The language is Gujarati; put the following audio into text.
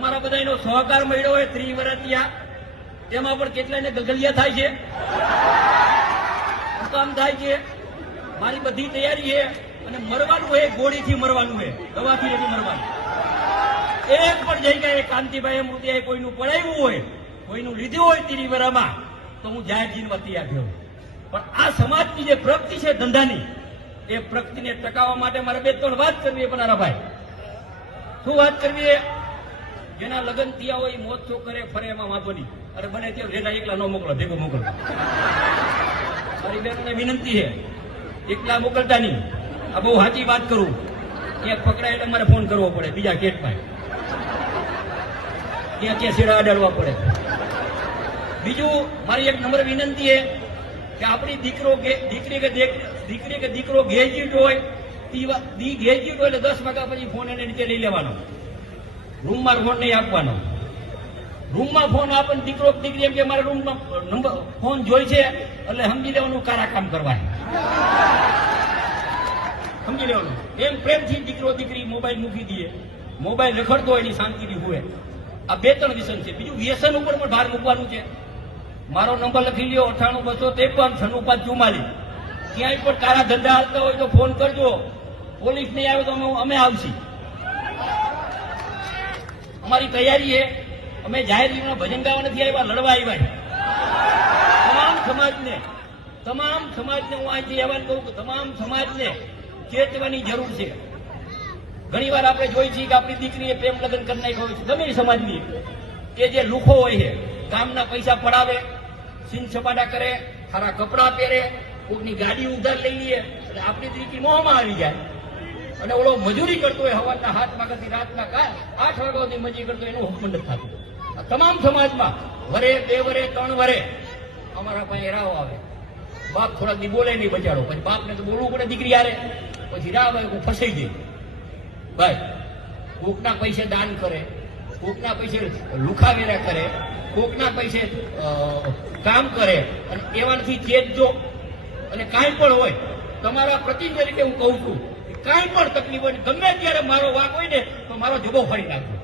તમારા બધાનો સહકાર મળ્યો હોય ત્રી વર્ષિયા તેમાં પણ કેટલાને ગગલિયા થાય છે? કામ થાય છે? મારી બધી તૈયારી છે અને મરવાનું હોય ગોળીથી મરવાનું હોય. દવાથી નથી મરવાનું. એક પણ જઈ ગયા કાંતિભાઈ મૃત્યુ કોઈનું પડાવ્યું હોય, કોઈનું લીધું હોય તિરીવરામાં, તો હું જાહેર જીનવતી આપ્યો પણ આ સમાજની જે પ્રગતિ છે ધંધાની, એ પ્રગતિને ટકાવવા માટે મારે બે ત્રણ વાત કરવી છે પનારાભાઈ. શું વાત કરવી જેના લગ્ન થયા હોય મોત છો કરે, ફરે, એમાં વાંધો નહીં. અરે બને ત્યાં રેના એકલા ન મોકલો, ભેગો મોકલો. મારી બહેનોને વિનંતી છે, એકલા મોકલતા નહીં. આ બહુ સાચી વાત કરું. ક્યાંક પકડાય એટલે મારે ફોન કરવો પડે, બીજા કેટમાં ત્યાં ત્યાં શેડા અડાડવા પડે. બીજું, મારી એક નંબર વિનંતી છે કે આપણી દીકરો દીકરી કે દીકરી કે દીકરો ગ્રેજ્યુએટ હોય દી ગ્રેજ્યુએટ હોય એટલે દસ વાગ્યા પછી ફોન એને નીચે લઈ લેવાનો. રૂમમાં ફોન નહીં આપવાનો. રૂમમાં ફોન આપે દીકરો દીકરી એમ કે મારા રૂમમાં નંબર ફોન જોઈ છે, એટલે સમજી લેવાનું કારા કામ કરવા સમજી લેવાનું. એમ પ્રેમથી દીકરો દીકરી મોબાઈલ મૂકી દઈએ. મોબાઈલ રખડતો હોય એની શાંતિથી હોય આ બે ત્રણ વ્યસન છે. બીજું વ્યસન ઉપર પણ ભાર મૂકવાનું છે. મારો નંબર લખી લ્યો, અઠાણું, બસો ત્રેપન, છન્નું, પાંચ ચુમ્માલીસ ક્યાંય પણ કારા ધંધા હાલતા હોય તો ફોન કરજો. પોલીસ નહીં આવે તો અમે આવશી. અમારી તૈયારી છે અમે જાહેર જીવનમાં ભજન ગાવા નથી આવ્યા, લડવા આવ્યા. તમામ સમાજને તમામ સમાજને હું અહીંથી એવાનું કરું કે તમામ સમાજને ચેતવાની જરૂર છે. ઘણી વાર આપણે જોઈ છીએ કે આપણી દીકરીએ પ્રેમ લગ્ન કરી નાખ્યો હોય છે. ગમે સમાજની કે જે લુખો હોય છે કામના પૈસા પડાવે, સીન સપાટા કરે, સારા કપડાં પહેરે કોકની ગાડી ઉધાર લઈ લઈએ એટલે આપણી દીકરી મોહમાં આવી જાય. અને ઓલો મજૂરી કરતો હોય હવાના હાથ વાગ્યાથી રાતના કા- આઠ વાગ્યા સુધી મજૂરી કરતો એનું હુકમ નથી થતું. આ તમામ સમાજમાં વરે, બે વરે, ત્રણ વરે અમારા પાસે રાવ આવે. બાપ થોડાક દી બોલે નહીં બચાડો પછી બાપને તો બોલવું પડે દીકરી હારે. પછી રાવ આવે હું ફસાઈ જાય. ભાઈ, કોકના પૈસે દાન કરે, કોકના પૈસે લુખાવેરા કરે, કોકના પૈસે કામ કરે, અને એવાથી ચેતજો અને કાંઈ પણ હોય, તમારા પ્રતિનિધિ તરીકે હું કહું છું કાંઈ પણ તકલીફ હોય ગમે ત્યારે મારો વાક હોય ને તો મારો જબો ફરી નાખો.